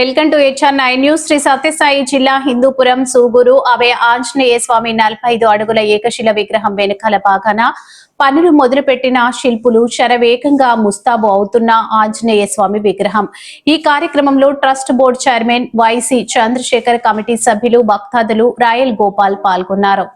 Welcome to HR9 news. Shri Sathya Sai జిల్లా హిందూపురం సూగూరు అవే ఆంజనేయ స్వామి 45 అడుగుల ఏకశిల విగ్రహం వెనుకాల భాగాన పనులు మొదలుపెట్టిన శిల్పులు శరవేగంగా ముస్తాబు అవుతున్న ఆంజనేయ స్వామి విగ్రహం. ఈ కార్యక్రమంలో trust board chairman YC Chandrasekhar, committee సభ్యులు, భక్తాదులు, రాయల్ గోపాల్ పాల్గొన్నారు.